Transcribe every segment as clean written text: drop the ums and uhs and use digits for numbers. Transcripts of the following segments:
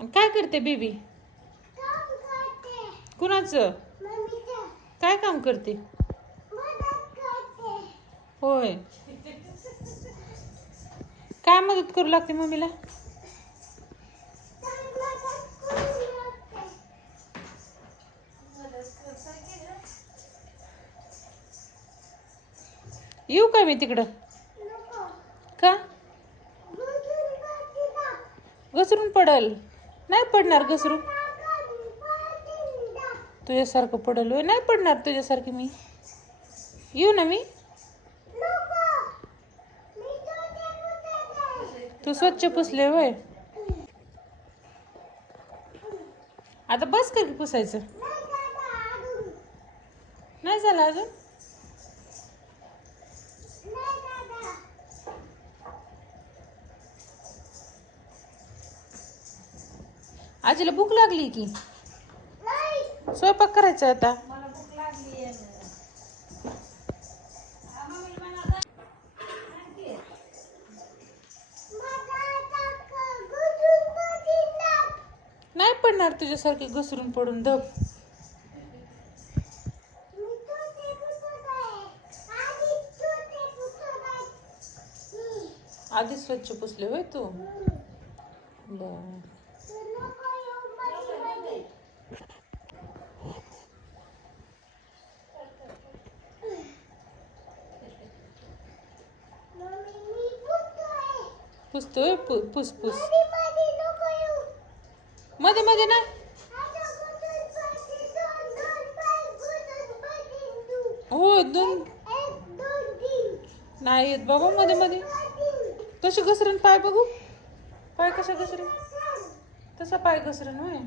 काय करते बेबी? कुणाचं? काय काम करते? होय. काय मदत करू लागते मम्मीला? येऊ का मी तिकडं? का? घसरून पडल? नाही पडणार घसरून. तुझ्यासारखं पडल होय? नाही पडणार तुझ्यासारखी मी. येऊ ना मी? तू स्वच्छ पुसले होय? आता बस कर की पुसायचं. नाही झालं अजून? आजीला भूक लागली की स्वयंपाक करायचा आता. नाही पडणार तुझ्यासारखी घसरून पडून धप. आधी स्वच्छ पुसले होय तू? बर. पुसतोय पुस पुस. मध्ये मध्ये ना. हो दोन नाही येत बाबा मध्ये मध्ये. कशी घसरण पाय बघू. पाय कशा घसरण? तसा पाय घसरण होय.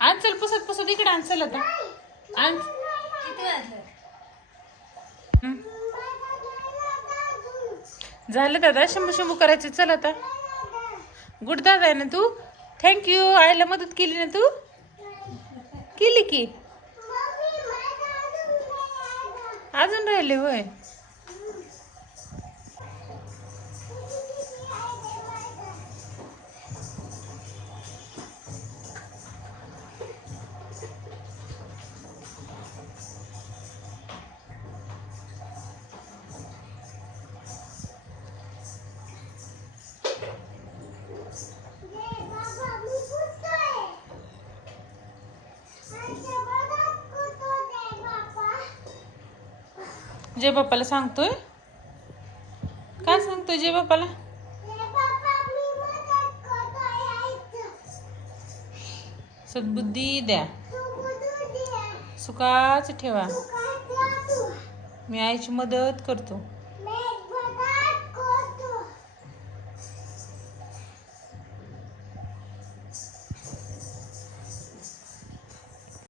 आण चल पुसत पुसत इकडे आण चल आता. आण. झालं दादा शंभू शंभू करायचं. चल आता. गुड दादा आहे ना तू? थँक्यू. आईला मदत केली ना तू? केली की. अजून राहिले होय? जय बाप्पाला सांगतोय. काय सांगतोय जय बाप्पाला? सद्बुद्धी द्या. सुखाच ठेवा. मी आईची मदत करतो.